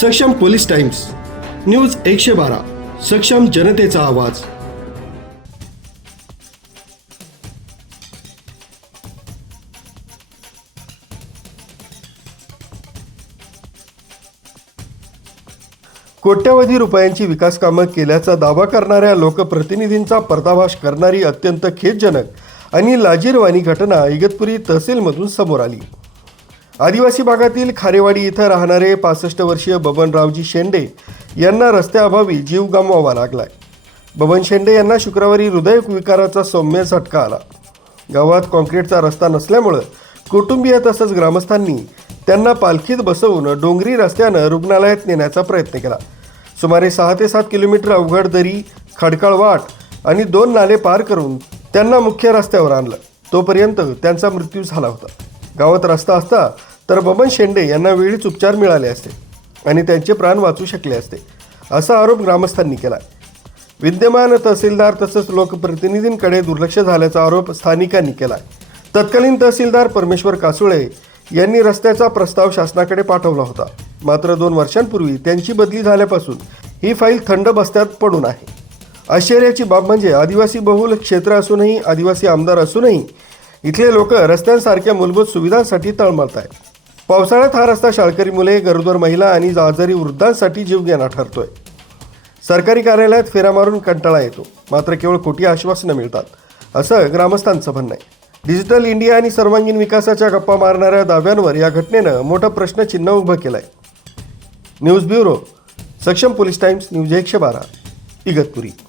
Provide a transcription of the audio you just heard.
सक्षम police times news एकशे बारा सक्षम जनतेचा आवाज कोट्यवधी रुपयांची विकास कामं केल्याचा दावा करणाऱ्या लोकप्रतिनिधींचा पर्दाभाश करणारी अत्यंत खेदजनक आणि लाजीरवाणी घटना इगतपुरी तहसीलमधून समोर आली आदिवासी भागातील खारेवाडी इथं राहणारे पासष्ट वर्षीय बबनरावजी शेंडे यांना रस्त्याअभावी जीव गमवावा लागलाय बबन शेंडे यांना शुक्रवारी हृदय विकाराचा सौम्य झटका आला गावात कॉन्क्रीटचा रस्ता नसल्यामुळं कुटुंबीय तसंच ग्रामस्थांनी त्यांना पालखीत बसवून डोंगरी रस्त्यानं रुग्णालयात नेण्याचा प्रयत्न केला सुमारे सहा ते सात किलोमीटर अवघड दरी खडकाळ वाट आणि दोन नाले पार करून त्यांना मुख्य रस्त्यावर आणलं तोपर्यंत त्यांचा मृत्यू झाला होता गावात रस्ता असता तर बबन शेंडे यांना वेळीच उपचार मिळाले असते आणि त्यांचे प्राण वाचू शकले असते असा आरोप ग्रामस्थांनी केला विद्यमान तहसीलदार तसंच लोकप्रतिनिधींकडे दुर्लक्ष झाल्याचा आरोप स्थानिकांनी केला तत्कालीन तहसीलदार परमेश्वर कासुळे यांनी रस्त्याचा प्रस्ताव शासनाकडे पाठवला होता मात्र दोन वर्षांपूर्वी त्यांची बदली झाल्यापासून ही फाईल थंड बस्त्यात पडून आहे आश्चर्याची बाब म्हणजे आदिवासी बहुल क्षेत्र असूनही आदिवासी आमदार असूनही इथले लोक रस्त्यांसारख्या मूलभूत सुविधांसाठी तळमळत आहेत पावसाळ्यात हा रस्ता शाळकरी मुले गरोदर महिला आणि आजारी वृद्धांसाठी जीवघेणा ठरतोय सरकारी कार्यालयात फेरा मारून कंटाळा येतो मात्र केवळ खोटी आश्वासनं मिळतात असं ग्रामस्थांचं म्हणणं आहे डिजिटल इंडिया आणि सर्वांगीण विकासाच्या गप्पा मारणाऱ्या दाव्यांवर या घटनेनं मोठं प्रश्नचिन्ह उभं केलं आहे news bureau Saksham police times news एकशे बारा इगतपुरी